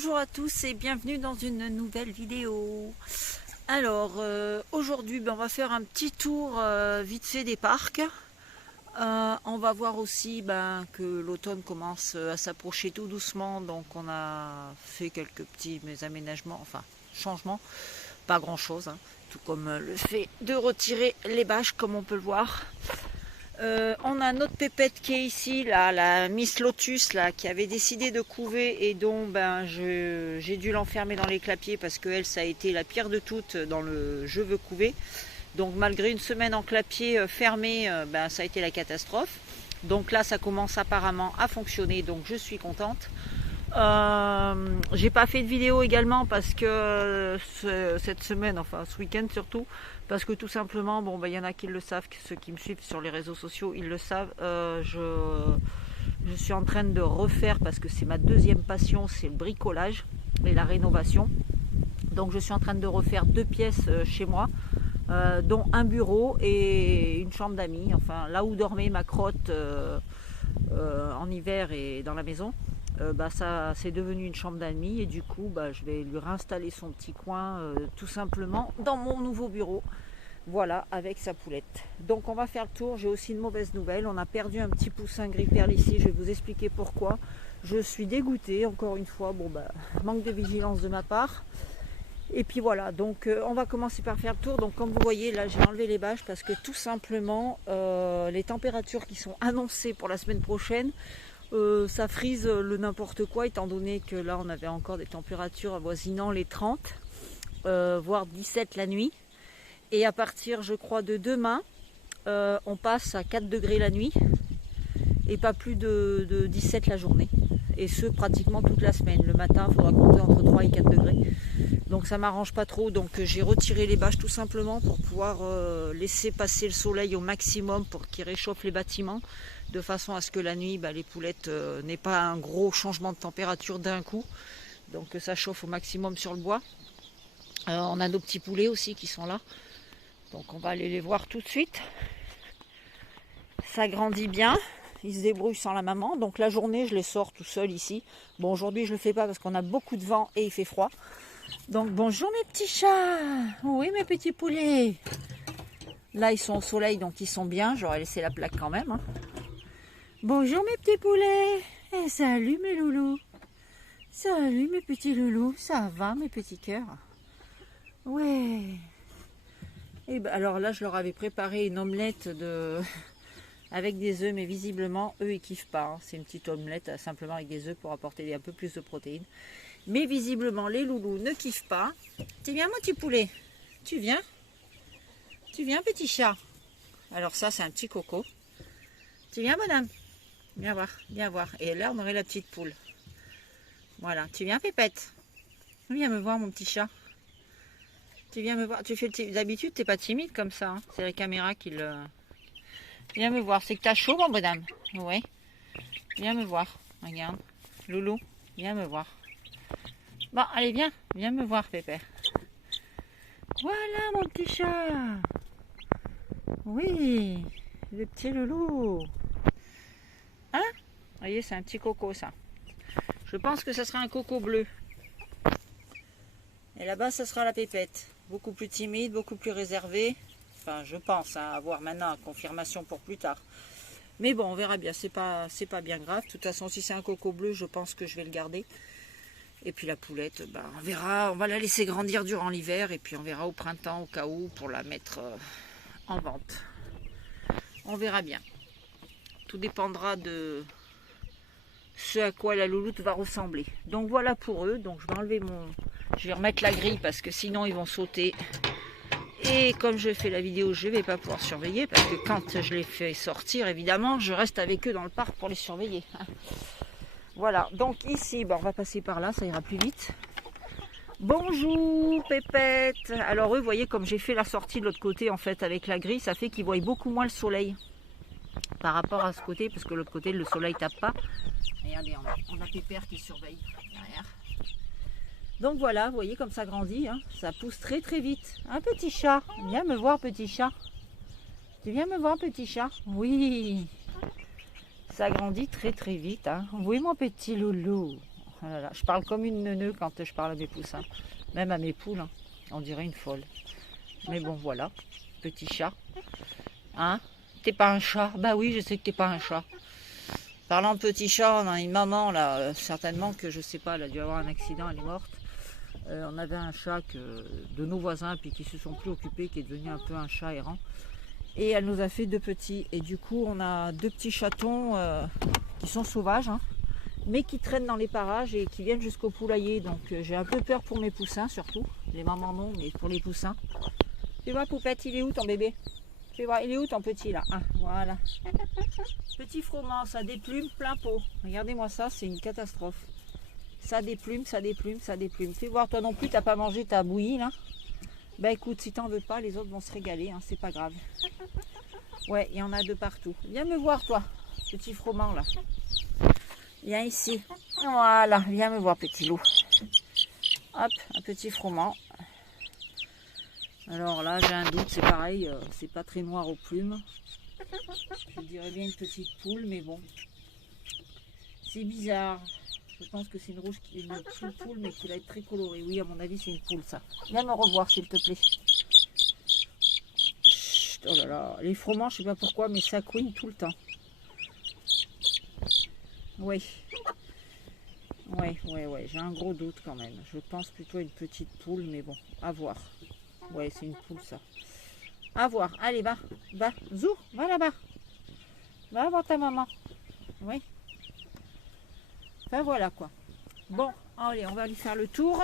Bonjour à tous et bienvenue dans une nouvelle vidéo. Alors aujourd'hui on va faire un petit tour vite fait des parcs. On va voir aussi que l'automne commence à s'approcher tout doucement, donc on a fait quelques petits aménagements, enfin changements, pas grand chose, hein, tout comme le fait de retirer les bâches comme on peut le voir. On a notre pépette qui est ici, là, la Miss Lotus, là, qui avait décidé de couver et dont j'ai dû l'enfermer dans les clapiers parce que elle, ça a été la pire de toutes dans le je veux couver. Donc malgré une semaine en clapier fermé, ça a été la catastrophe. Donc là, ça commence apparemment à fonctionner, donc je suis contente. J'ai pas fait de vidéo également parce que cette semaine, enfin ce week-end surtout, parce que tout simplement, il y en a qui le savent, ceux qui me suivent sur les réseaux sociaux, ils le savent. Je suis en train de refaire, parce que c'est ma deuxième passion, c'est le bricolage et la rénovation. Donc je suis en train de refaire 2 pièces chez moi, dont un bureau et une chambre d'amis. Enfin là où dormait ma crotte en hiver et dans la maison. Ça c'est devenu une chambre d'amis et du coup je vais lui réinstaller son petit coin tout simplement dans mon nouveau bureau, voilà, avec sa poulette. Donc on va faire le tour. J'ai aussi une mauvaise nouvelle, on a perdu un petit poussin gris perle ici, je vais vous expliquer pourquoi. Je suis dégoûtée encore une fois, manque de vigilance de ma part. Et puis voilà, donc on va commencer par faire le tour. Donc comme vous voyez là, j'ai enlevé les bâches parce que tout simplement les températures qui sont annoncées pour la semaine prochaine, ça frise le n'importe quoi, étant donné que là on avait encore des températures avoisinant les 30, voire 17 la nuit. Et à partir, je crois, de demain, on passe à 4 degrés la nuit et pas plus de 17 la journée. Et ce, pratiquement toute la semaine. Le matin, il faudra compter entre 3 et 4 degrés. Donc ça m'arrange pas trop. Donc j'ai retiré les bâches tout simplement pour pouvoir laisser passer le soleil au maximum pour qu'il réchauffe les bâtiments, de façon à ce que la nuit, les poulettes n'aient pas un gros changement de température d'un coup. Donc ça chauffe au maximum sur le bois. On a nos petits poulets aussi qui sont là. Donc on va aller les voir tout de suite. Ça grandit bien. Ils se débrouillent sans la maman. Donc la journée, je les sors tout seul ici. Bon, aujourd'hui, je ne le fais pas parce qu'on a beaucoup de vent et il fait froid. Donc bonjour mes petits chats. Oui, mes petits poulets. Là, ils sont au soleil, donc ils sont bien. J'aurais laissé la plaque quand même, hein. Bonjour mes petits poulets. Et salut mes loulous. Salut mes petits loulous. Ça va mes petits cœurs? Ouais. Et alors là, je leur avais préparé une omelette avec des œufs, mais visiblement, eux, ils kiffent pas, hein. C'est une petite omelette simplement avec des œufs pour apporter un peu plus de protéines. Mais visiblement, les loulous ne kiffent pas. Tu viens, mon petit poulet? Tu viens? Tu viens, petit chat? Alors ça, c'est un petit coco. Tu viens, madame? Viens voir, viens voir. Et là, on aurait la petite poule. Voilà. Tu viens, Pépette? Viens me voir, mon petit chat. Tu viens me voir. D'habitude, tu n'es pas timide comme ça, hein. C'est la caméra qui le... Viens me voir. C'est que tu as chaud, mon bonhomme? Oui. Viens me voir. Regarde. Loulou, viens me voir. Bon, allez, viens. Viens me voir, Pépère. Voilà, mon petit chat. Oui. Le petit loulou. Hein? Vous voyez, c'est un petit coco, ça. Je pense que ça sera un coco bleu. Et là-bas, ça sera la Pépette. Beaucoup plus timide, beaucoup plus réservée. Enfin, je pense, hein, avoir maintenant confirmation pour plus tard. Mais bon, on verra bien. C'est pas bien grave. De toute façon, si c'est un coco bleu, je pense que je vais le garder. Et puis la poulette, on verra. On va la laisser grandir durant l'hiver. Et puis on verra au printemps, au cas où, pour la mettre en vente. On verra bien. Tout dépendra de ce à quoi la louloute va ressembler. Donc voilà pour eux. Donc je vais enlever je vais remettre la grille parce que sinon ils vont sauter. Et comme je fais la vidéo, je ne vais pas pouvoir surveiller parce que quand je les fais sortir, évidemment, je reste avec eux dans le parc pour les surveiller. Voilà, donc ici, on va passer par là, ça ira plus vite. Bonjour Pépette. Alors eux, vous voyez, comme j'ai fait la sortie de l'autre côté, en fait, avec la grille, ça fait qu'ils voient beaucoup moins le soleil par rapport à ce côté, parce que l'autre côté, le soleil tape pas. Regardez, on a Pépère qui surveille derrière. Donc voilà, vous voyez comme ça grandit, hein. Ça pousse très très vite. Un petit chat, viens me voir petit chat. Tu viens me voir petit chat? Oui. Ça grandit très très vite, hein. Oui mon petit loulou. Oh là là, je parle comme une neuneu quand je parle à mes poussins. Même à mes poules, hein. On dirait une folle. Mais bon, voilà. Petit chat. Hein? T'es pas un chat? Bah oui, je sais que t'es pas un chat. Parlant de petit chat, on a une maman là, certainement que je sais pas, elle a dû avoir un accident, elle est morte. On avait un chat de nos voisins, puis qui se sont plus occupés, qui est devenu un peu un chat errant. Et elle nous a fait 2 petits. Et du coup, on a 2 petits chatons qui sont sauvages, hein, mais qui traînent dans les parages et qui viennent jusqu'au poulailler. Donc j'ai un peu peur pour mes poussins surtout. Les mamans non, mais pour les poussins. Tu vois, Poupette, il est où ton bébé? Tu vois, il est où ton petit là? Ah, voilà. Petit froment, ça déplume plein pot. Regardez-moi ça, c'est une catastrophe. Ça déplume, ça déplume, ça déplume. Fais voir, toi non plus, t'as pas mangé ta bouillie là? Bah écoute, si t'en veux pas, les autres vont se régaler, hein, c'est pas grave. Ouais, il y en a de partout. Viens me voir toi, petit froment là. Viens ici. Voilà, viens me voir petit loup. Hop, un petit froment. Alors là, j'ai un doute, c'est pareil, c'est pas très noir aux plumes. Je dirais bien une petite poule, mais bon. C'est bizarre. Je pense que c'est une petite poule, mais qui va être très colorée. Oui, à mon avis, c'est une poule, ça. Viens me revoir, s'il te plaît. Chut, oh là là, les fromends, je sais pas pourquoi, mais ça couine tout le temps. Oui. Ouais, j'ai un gros doute quand même. Je pense plutôt à une petite poule, mais bon, à voir. Ouais, c'est une poule, ça. À voir. Allez, va. Zou, va là-bas. Va voir ta maman. Oui. Enfin, voilà, quoi. Bon, allez, on va lui faire le tour.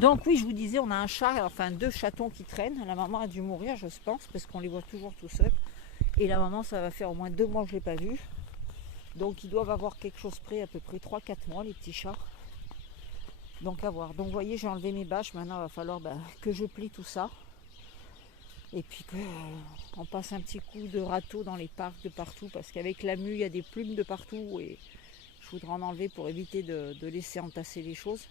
Donc, oui, je vous disais, on a un chat, enfin 2 chatons qui traînent. La maman a dû mourir, je pense, parce qu'on les voit toujours tout seuls. Et la maman, ça va faire au moins 2 mois que je ne l'ai pas vue. Donc, ils doivent avoir quelque chose près, à peu près 3-4 mois, les petits chats. Donc, à voir. Donc, vous voyez, j'ai enlevé mes bâches. Maintenant, il va falloir que je plie tout ça. Et puis qu'on passe un petit coup de râteau dans les parcs de partout. Parce qu'avec la mue, il y a des plumes de partout. Et je voudrais en enlever pour éviter de laisser entasser les choses.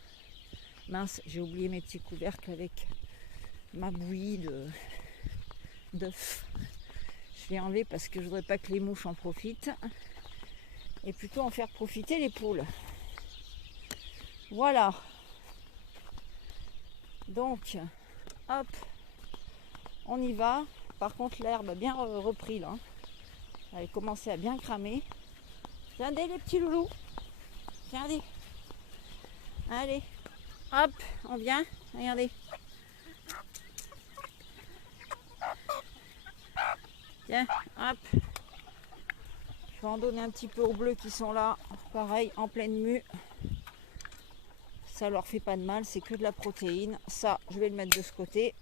Mince, j'ai oublié mes petits couvercles avec ma bouillie d'œufs. Je l'ai enlevé parce que je ne voudrais pas que les mouches en profitent. Et plutôt en faire profiter les poules. Voilà. Donc, hop, on y va. Par contre, l'herbe a bien repris là. Elle a commencé à bien cramer. Regardez les petits loulous. Regardez. Allez, hop, on vient. Regardez. Tiens, hop. Je vais en donner un petit peu aux bleus qui sont là. Pareil, en pleine mue. Ça leur fait pas de mal, c'est que de la protéine. Ça, je vais le mettre de ce côté.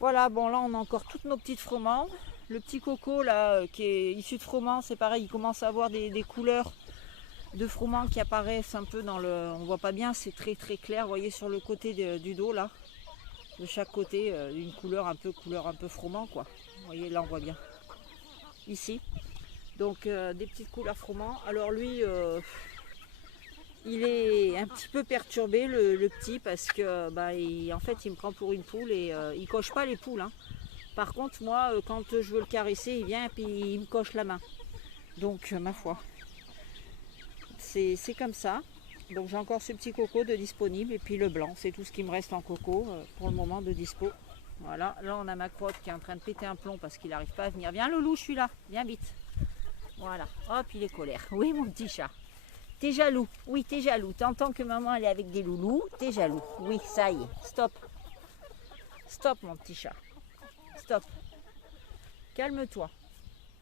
Voilà, bon là on a encore toutes nos petites fromendes. Le petit coco là qui est issu de froment, c'est pareil, il commence à avoir des couleurs de froment qui apparaissent un peu dans le... On voit pas bien, c'est très très clair, vous voyez sur le côté du dos là. De chaque côté, une couleur un peu froment quoi. Vous voyez là on voit bien. Ici. Donc des petites couleurs froment. Alors lui... il est un petit peu perturbé le petit parce que en fait il me prend pour une poule et il coche pas les poules. Hein. Par contre moi quand je veux le caresser il vient et puis il me coche la main. Donc ma foi, c'est comme ça. Donc j'ai encore ce petit coco de disponible et puis le blanc, c'est tout ce qui me reste en coco pour le moment de dispo. Voilà, là on a ma crotte qui est en train de péter un plomb parce qu'il n'arrive pas à venir. Viens Loulou, je suis là, viens vite. Voilà, hop il est colère. Oui mon petit chat. T'es jaloux, oui t'es jaloux. T'entends que maman elle est avec des loulous, t'es jaloux. Oui, ça y est, stop. Stop mon petit chat. Stop. Calme-toi.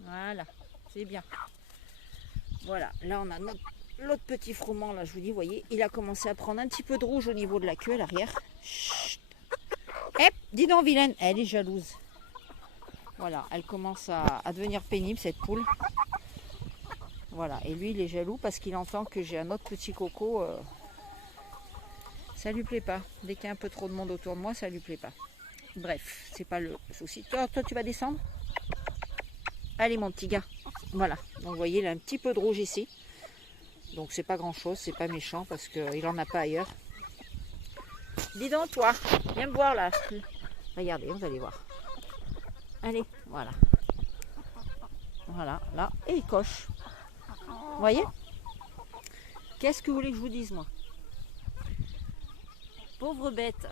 Voilà, c'est bien. Voilà, là on a l'autre petit froment, là je vous dis, vous voyez, il a commencé à prendre un petit peu de rouge au niveau de la queue à l'arrière. Chut. Hep, dis donc vilaine, elle est jalouse. Voilà, elle commence à devenir pénible cette poule. Voilà, et lui il est jaloux parce qu'il entend que j'ai un autre petit coco. Ça lui plaît pas. Dès qu'il y a un peu trop de monde autour de moi, ça lui plaît pas. Bref, c'est pas le souci. Toi tu vas descendre? Allez mon petit gars. Voilà, donc vous voyez il a un petit peu de rouge ici. Donc c'est pas grand chose, c'est pas méchant parce qu'il en a pas ailleurs. Dis donc toi, viens me voir là. Regardez, vous allez voir. Allez, voilà. Voilà, là, et il coche. Vous voyez? Qu'est-ce que vous voulez que je vous dise, moi? Pauvre bête.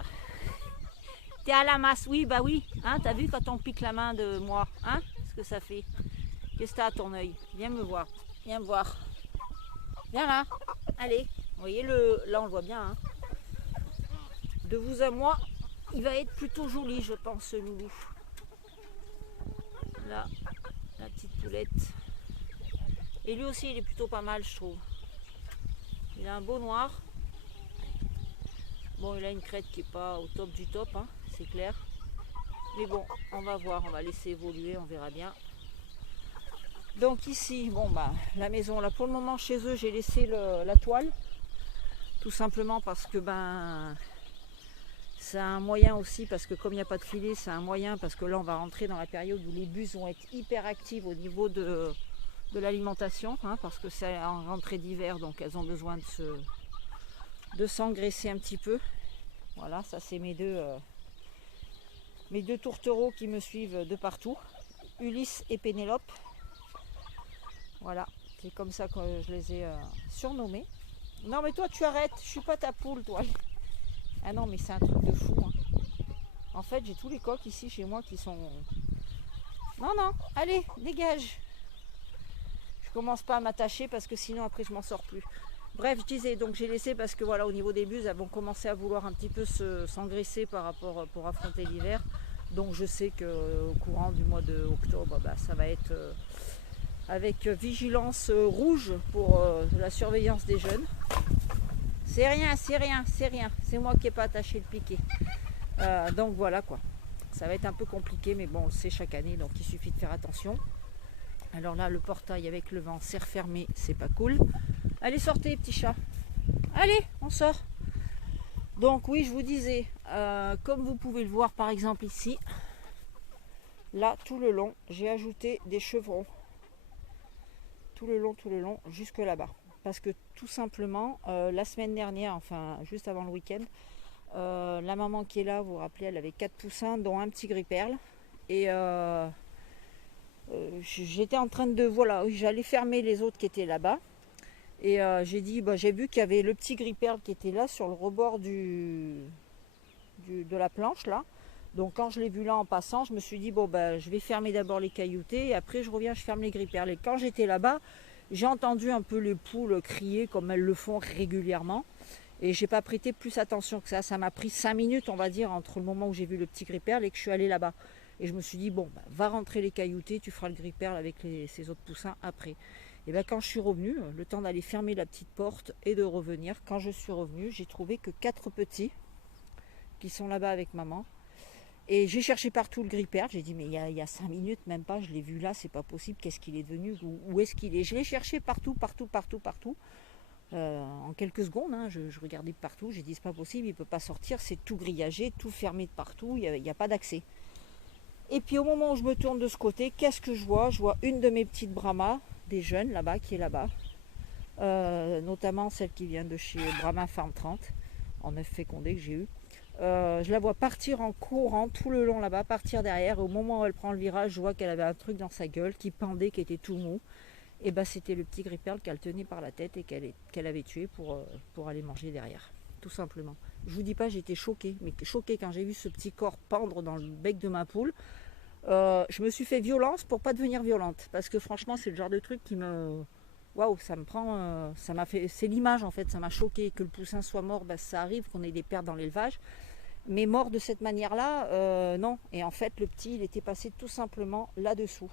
T'es à la masse, oui, bah oui. Hein, t'as vu quand on pique la main de moi, hein? Ce que ça fait. Qu'est-ce que t'as à ton œil? Viens me voir. Viens me voir. Viens là. Allez. Vous voyez, là on le voit bien. Hein. De vous à moi, il va être plutôt joli, je pense, ce loulou. Là, la petite poulette. Et lui aussi, il est plutôt pas mal, je trouve. Il a un beau noir. Bon, il a une crête qui n'est pas au top du top, hein, c'est clair. Mais bon, on va voir, on va laisser évoluer, on verra bien. Donc ici, bon bah, la maison, là pour le moment chez eux, j'ai laissé la toile. Tout simplement parce que ben, c'est un moyen aussi, parce que comme il n'y a pas de filet, c'est un moyen, parce que là on va rentrer dans la période où les buses vont être hyper actives au niveau de l'alimentation, hein, parce que c'est en rentrée d'hiver, donc elles ont besoin de s'engraisser un petit peu. Voilà, ça c'est mes deux tourtereaux qui me suivent de partout, Ulysse et Pénélope. Voilà, c'est comme ça que je les ai surnommés. Non mais toi tu arrêtes, je suis pas ta poule toi. Ah non mais c'est un truc de fou. Hein. En fait j'ai tous les coqs ici chez moi qui sont... Non, allez, dégage. Je commence pas à m'attacher parce que sinon après je m'en sors plus. Bref, je disais, donc j'ai laissé parce que voilà, au niveau des buses, elles vont commencer à vouloir un petit peu s'engraisser par rapport pour affronter l'hiver. Donc je sais qu'au courant du mois d'octobre, bah, ça va être avec vigilance rouge pour la surveillance des jeunes. C'est rien, c'est moi qui n'ai pas attaché le piquet. Donc voilà quoi. Ça va être un peu compliqué, mais bon, on le sait chaque année, donc il suffit de faire attention. Alors là, le portail avec le vent, c'est refermé, c'est pas cool. Allez, sortez, petit chat. Allez, on sort. Donc oui, je vous disais, comme vous pouvez le voir par exemple ici, là, tout le long, j'ai ajouté des chevrons. Tout le long, jusque là-bas. Parce que tout simplement, la semaine dernière, enfin juste avant le week-end, la maman qui est là, vous vous rappelez, elle avait 4 poussins, dont un petit gris-perle. Et j'étais en train de... Voilà, j'allais fermer les autres qui étaient là-bas. Et j'ai dit, bah, j'ai vu qu'il y avait le petit gris-perle qui était là, sur le rebord de la planche, là. Donc quand je l'ai vu là en passant, je me suis dit, bon, bah, je vais fermer d'abord les cailloutés, et après je reviens, je ferme les gris-perles. Et quand j'étais là-bas, j'ai entendu un peu les poules crier comme elles le font régulièrement. Et j'ai pas prêté plus attention que ça. Ça m'a pris 5 minutes, on va dire, entre le moment où j'ai vu le petit gris-perle et que je suis allée là-bas. Et je me suis dit, bon, bah, va rentrer les cailloutés, tu feras le gris-perle avec ces autres poussins après. Et bien quand je suis revenue, le temps d'aller fermer la petite porte et de revenir, quand je suis revenue, j'ai trouvé que 4 petits qui sont là-bas avec maman. Et j'ai cherché partout le gris-perle, j'ai dit mais il y a 5 minutes, même pas, je l'ai vu là, c'est pas possible, qu'est-ce qu'il est devenu, où est-ce qu'il est? Je l'ai cherché partout. En quelques secondes, hein, je regardais partout, j'ai dit c'est pas possible, il ne peut pas sortir, c'est tout grillagé, tout fermé de partout, il n'y a pas d'accès. Et puis au moment où je me tourne de ce côté, qu'est-ce que je vois? Je vois une de mes petites Brahma, des jeunes là-bas, qui est là-bas, notamment celle qui vient de chez Brahma Farm 30, en œuf fécondé que j'ai eu. Je la vois partir en courant tout le long là-bas, partir derrière, et au moment où elle prend le virage, je vois qu'elle avait un truc dans sa gueule qui pendait, qui était tout mou. Et ben c'était le petit gris-perle qu'elle tenait par la tête et qu'elle avait tué pour aller manger derrière, tout simplement. Je vous dis pas, j'étais choquée, mais choquée quand j'ai vu ce petit corps pendre dans le bec de ma poule. Je me suis fait violence pour pas devenir violente, parce que franchement c'est le genre de truc qui me... Waouh, ça me prend... ça m'a fait... C'est l'image en fait, ça m'a choqué. Que le poussin soit mort, ben, ça arrive qu'on ait des pertes dans l'élevage. Mais mort de cette manière-là, non. Et en fait le petit, il était passé tout simplement là-dessous.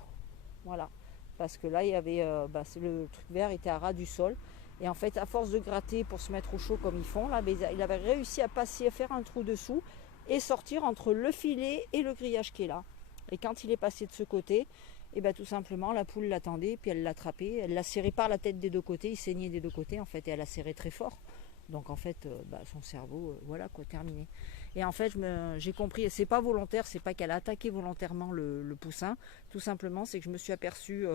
Voilà. Parce que là, il y avait, le truc vert était à ras du sol. Et en fait, à force de gratter pour se mettre au chaud comme ils font, là, il avait réussi à passer, à faire un trou dessous et sortir entre le filet et le grillage qui est là. Et quand il est passé de ce côté, et ben, tout simplement, la poule l'attendait, puis elle l'a attrapé. Elle l'a serré par la tête des deux côtés, il saignait des deux côtés, en fait, et elle l'a serré très fort. Donc en fait, son cerveau, voilà quoi, terminé. Et en fait, j'ai compris, c'est pas volontaire, c'est pas qu'elle a attaqué volontairement le poussin. Tout simplement, c'est que je me suis aperçue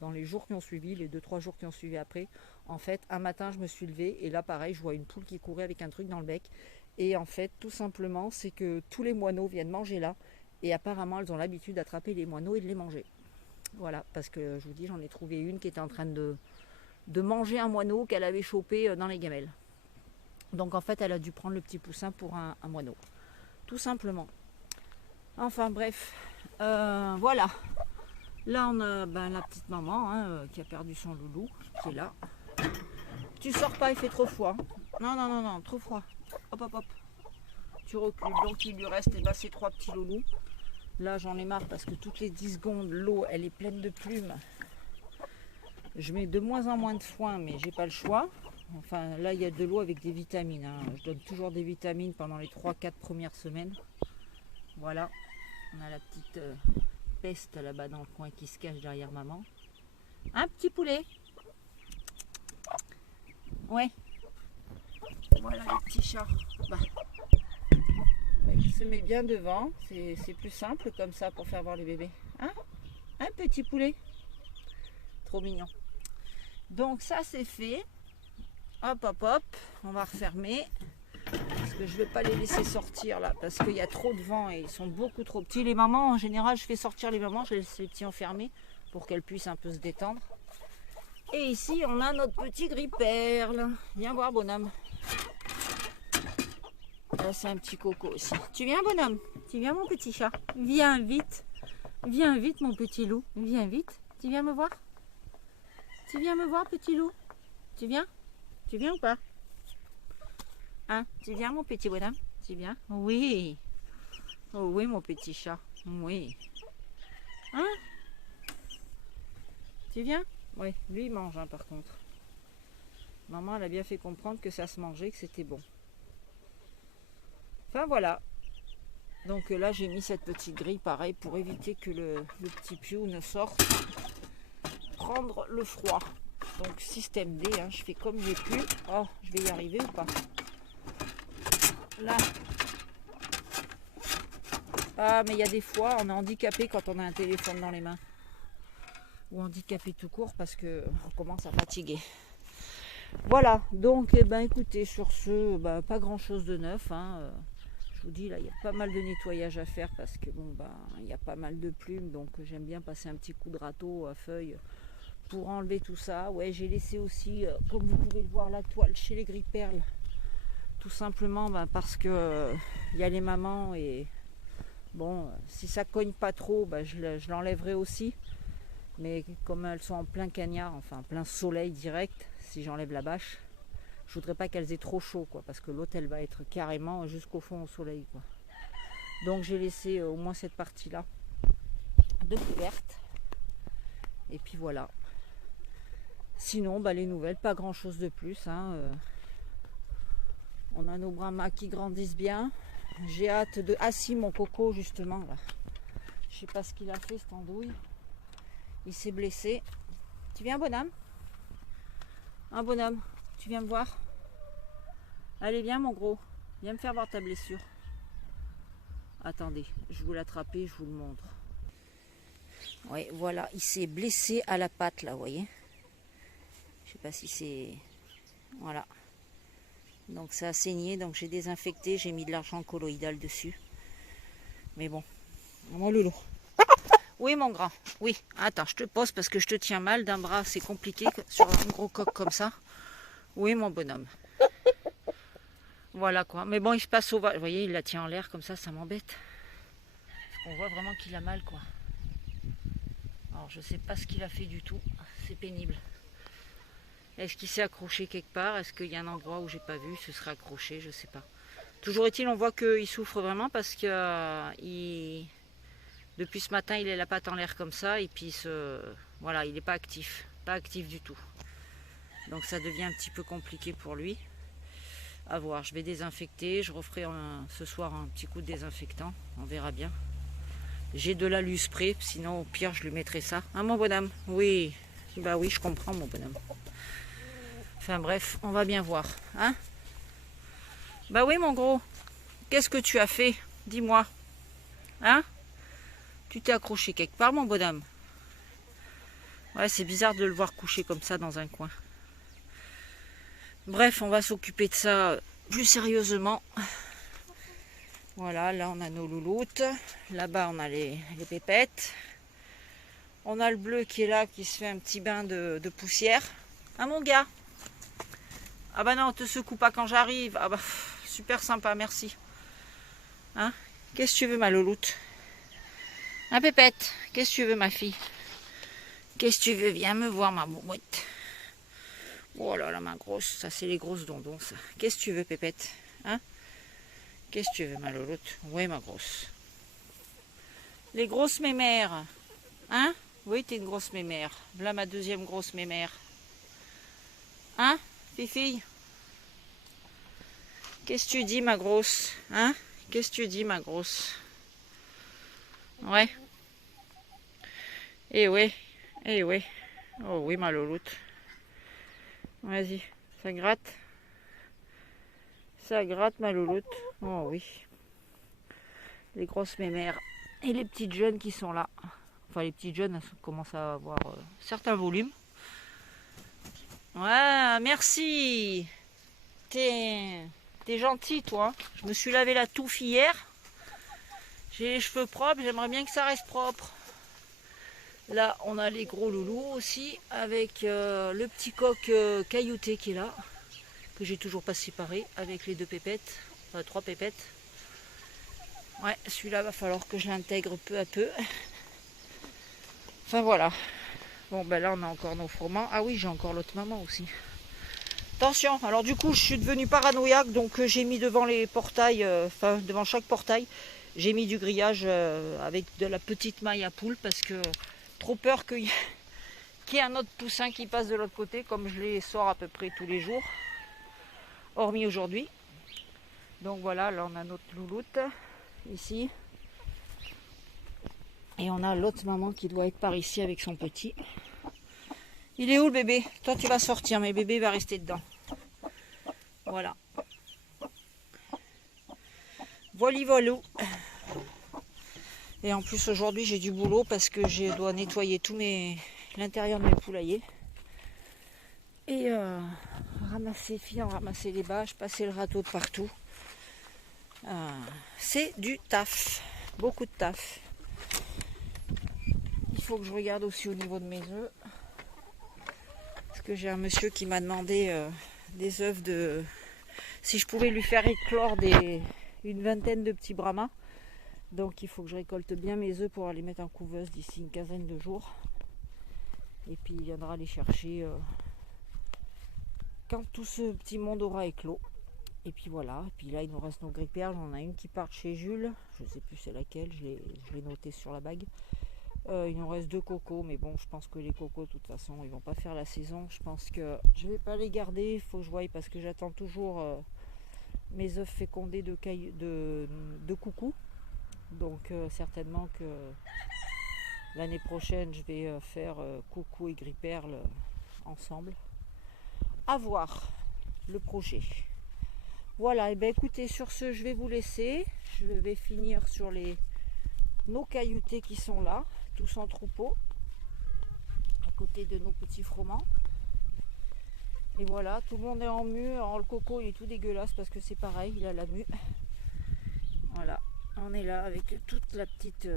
dans les jours qui ont suivi, les 2-3 jours qui ont suivi après. En fait, un matin, je me suis levée et là, pareil, je vois une poule qui courait avec un truc dans le bec. Et en fait, tout simplement, c'est que tous les moineaux viennent manger là. Et apparemment, elles ont l'habitude d'attraper les moineaux et de les manger. Voilà, parce que je vous dis, j'en ai trouvé une qui était en train de de manger un moineau qu'elle avait chopé dans les gamelles. Donc en fait, elle a dû prendre le petit poussin pour un moineau. Tout simplement. Enfin bref, voilà. Là, on a la petite maman qui a perdu son loulou, qui est là. Tu sors pas, il fait trop froid. Non, non, non, non, trop froid. Hop, hop, hop. Tu recules. Donc il lui reste ces 3 petits loulous. Là, j'en ai marre parce que toutes les 10 secondes, l'eau, elle est pleine de plumes. Je mets de moins en moins de foin, mais j'ai pas le choix. Enfin, là, il y a de l'eau avec des vitamines. Je donne toujours des vitamines pendant les 3-4 premières semaines. Voilà. On a la petite peste là-bas dans le coin qui se cache derrière maman. Un petit poulet. Ouais. Voilà les petits chats. Il se met bien devant. C'est plus simple comme ça pour faire voir les bébés. Hein? Un petit poulet. Trop mignon. Donc ça c'est fait. Hop hop hop. On va refermer. Parce que je ne vais pas les laisser sortir là. Parce qu'il y a trop de vent et ils sont beaucoup trop petits. Les mamans, en général, je fais sortir les mamans. Je laisse les petits enfermés pour qu'elles puissent un peu se détendre. Et ici, on a notre petit gris-perle. Viens voir, bonhomme. Là, c'est un petit coco aussi. Tu viens, bonhomme? Tu viens, mon petit chat? Viens vite. Viens vite, mon petit loup. Viens vite. Tu viens me voir? Tu viens me voir, petit loup? Tu viens? Tu viens ou pas? Hein? Tu viens, mon petit bonhomme? Tu viens? Oui. Oh oui, mon petit chat. Oui. Hein? Tu viens? Oui, lui il mange par contre. Maman elle a bien fait comprendre que ça se mangeait, que c'était bon. Enfin voilà. Donc là j'ai mis cette petite grille pareil pour éviter que le petit piou ne sorte prendre le froid. Donc système D, je fais comme j'ai pu. Oh, je vais y arriver ou pas? Là. Ah mais il y a des fois on est handicapé quand on a un téléphone dans les mains. Ou handicapé tout court parce qu'on commence à fatiguer. Voilà, donc écoutez, sur ce, pas grand chose de neuf. Je vous dis, là, il y a pas mal de nettoyage à faire parce que il y a pas mal de plumes. Donc j'aime bien passer un petit coup de râteau à feuilles pour enlever tout ça. Ouais, j'ai laissé aussi, comme vous pouvez le voir, la toile chez les gris-perles. Tout simplement parce que il y a les mamans et bon, si ça cogne pas trop, je l'enlèverai aussi. Mais comme elles sont en plein cagnard, enfin plein soleil direct, si j'enlève la bâche, je voudrais pas qu'elles aient trop chaud, quoi, parce que l'autre elle va être carrément jusqu'au fond au soleil, quoi. Donc j'ai laissé au moins cette partie-là de couverte. Et puis voilà. Sinon, les nouvelles, pas grand chose de plus. On a nos brahmas qui grandissent bien. J'ai hâte de... Ah si, mon coco justement là. Je sais pas ce qu'il a fait, cette andouille. Il s'est blessé. Tu viens, bonhomme? Un bonhomme, tu viens me voir? Allez, viens, mon gros. Viens me faire voir ta blessure. Attendez, je vais vous l'attraper, je vous le montre. Oui, voilà, il s'est blessé à la patte, là, vous voyez? Je sais pas si c'est... Voilà. Donc ça a saigné, donc j'ai désinfecté, j'ai mis de l'argent colloïdal dessus. Mais bon, mon loulou. Oui, mon grand. Oui. Attends, je te pose parce que je te tiens mal d'un bras. C'est compliqué sur un gros coq comme ça. Oui, mon bonhomme. Voilà quoi. Mais bon, il se passe au... Vous voyez, il la tient en l'air comme ça m'embête. On voit vraiment qu'il a mal, quoi. Alors, je sais pas ce qu'il a fait du tout. C'est pénible. Est-ce qu'il s'est accroché quelque part? Est-ce qu'il y a un endroit où j'ai pas vu? Ce serait accroché, je sais pas. Toujours est-il, on voit qu'il souffre vraiment parce que depuis ce matin, il est la patte en l'air comme ça et puis voilà, il n'est pas actif du tout. Donc ça devient un petit peu compliqué pour lui. À voir, je vais désinfecter, je referai ce soir un petit coup de désinfectant, on verra bien. J'ai de l'alu-spray, sinon au pire je lui mettrai ça. Hein, mon bonhomme? Oui, oui, je comprends, mon bonhomme. Enfin bref, on va bien voir. Hein? Oui, mon gros, qu'est-ce que tu as fait? Dis-moi. Hein? Tu t'es accroché quelque part, mon bonhomme? Ouais, c'est bizarre de le voir couché comme ça dans un coin. Bref, on va s'occuper de ça plus sérieusement. Voilà, là on a nos louloutes. Là-bas on a les pépettes. On a le bleu qui est là, qui se fait un petit bain de poussière. Hein, mon gars? Ah bah non, te secoue pas quand j'arrive. Ah bah, super sympa, merci. Hein? Qu'est-ce que tu veux, ma louloute? Hein, Pépette? Qu'est-ce que tu veux, ma fille? Qu'est-ce que tu veux? Viens me voir, ma boubouette. Oh là là, ma grosse. Ça, c'est les grosses dondons, ça. Qu'est-ce que tu veux, Pépette? Hein? Qu'est-ce que tu veux, ma louloute? Oui, ma grosse. Les grosses mémères. Hein? Oui, t'es une grosse mémère. Voilà ma deuxième grosse mémère. Hein, Fifi? Qu'est-ce que tu dis, ma grosse? Hein? Qu'est-ce que tu dis, ma grosse? Ouais. Eh ouais. Eh ouais. Oh oui, ma louloute. Vas-y, ça gratte. Ça gratte, ma louloute. Oh oui. Les grosses mémères. Et les petites jeunes qui sont là. Enfin, les petites jeunes elles commencent à avoir certains volumes. Ouais, merci. T'es gentil, toi. Je me suis lavé la touffe hier. J'ai les cheveux propres. J'aimerais bien que ça reste propre. Là, on a les gros loulous aussi. Avec le petit coq caillouté qui est là. Que j'ai toujours pas séparé. Avec les deux pépettes. Enfin, 3 pépettes. Ouais, celui-là, va falloir que je l'intègre peu à peu. Enfin, voilà. Bon, ben là, on a encore nos froment. Ah oui, j'ai encore l'autre maman aussi. Attention, alors du coup je suis devenue paranoïaque, donc j'ai mis devant les portails, enfin devant chaque portail, j'ai mis du grillage avec de la petite maille à poule parce que trop peur qu'il y ait un autre poussin qui passe de l'autre côté, comme je les sors à peu près tous les jours, hormis aujourd'hui. Donc voilà, là on a notre louloute ici. Et on a l'autre maman qui doit être par ici avec son petit. Il est où le bébé? Toi tu vas sortir, mais bébé va rester dedans. Voilà. Voilà. Et en plus aujourd'hui j'ai du boulot parce que je dois nettoyer l'intérieur de mes poulaillers. Et ramasser les bâches, passer le râteau de partout. C'est du taf. Beaucoup de taf. Il faut que je regarde aussi au niveau de mes œufs. Parce que j'ai un monsieur qui m'a demandé des œufs de... Si je pouvais lui faire éclore une vingtaine de petits brahmas. Donc il faut que je récolte bien mes œufs pour les mettre en couveuse d'ici une quinzaine de jours. Et puis il viendra les chercher quand tout ce petit monde aura éclos. Et puis voilà. Et puis là il nous reste nos gripperles. On a une qui part chez Jules. Je ne sais plus c'est laquelle. Je l'ai noté sur la bague. Il nous reste 2 cocos. Mais bon, je pense que les cocos de toute façon ils vont pas faire la saison. Je pense que je vais pas les garder. Il faut que je voie parce que j'attends toujours mes œufs fécondés de coucou. Donc certainement que l'année prochaine je vais faire coucou et gripperle ensemble. À voir le projet. Voilà, et bien écoutez, sur ce je vais vous laisser. Je vais finir sur nos cailloutés qui sont là, tous en troupeau, à côté de nos petits froment. Et voilà, tout le monde est en mue. Alors le coco il est tout dégueulasse parce que c'est pareil, il a la mue. Voilà. On est là avec toute la petite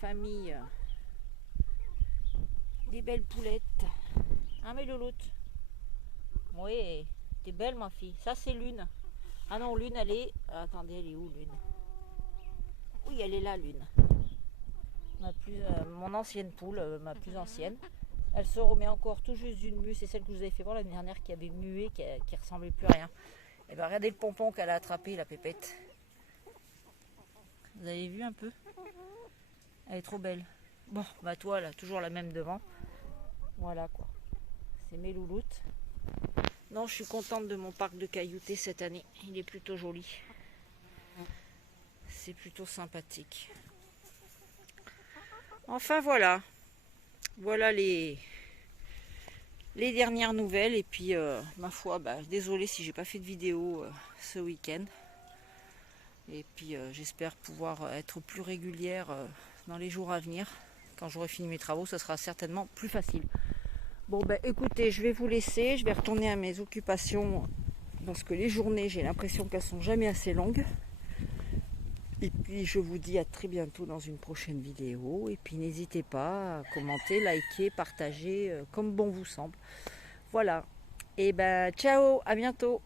famille des belles poulettes. Hein, mes louloutes? Oui, t'es belle, ma fille. Ça, c'est Lune. Ah non, Lune, elle est... Attendez, elle est où, Lune? Oui, elle est là, Lune. Mon ancienne poule, ma plus ancienne. Elle se remet encore tout juste d'une mue. C'est celle que je vous avais fait voir l'année dernière qui avait mué, qui ressemblait plus à rien. Et bien, regardez le pompon qu'elle a attrapé, la pépette. Vous avez vu un peu? Elle est trop belle. Bon, bah toi, là, toujours la même devant. Voilà quoi. C'est mes louloutes. Non, je suis contente de mon parc de cailloutés cette année. Il est plutôt joli. C'est plutôt sympathique. Enfin voilà. Voilà les dernières nouvelles. Et puis, ma foi, désolée si j'ai pas fait de vidéo ce week-end. Et puis j'espère pouvoir être plus régulière dans les jours à venir. Quand j'aurai fini mes travaux, ça sera certainement plus facile. Bon écoutez, je vais vous laisser. Je vais retourner à mes occupations. Parce que les journées, j'ai l'impression qu'elles sont jamais assez longues. Et puis je vous dis à très bientôt dans une prochaine vidéo. Et puis n'hésitez pas à commenter, liker, partager, comme bon vous semble. Voilà. Et ben ciao, à bientôt.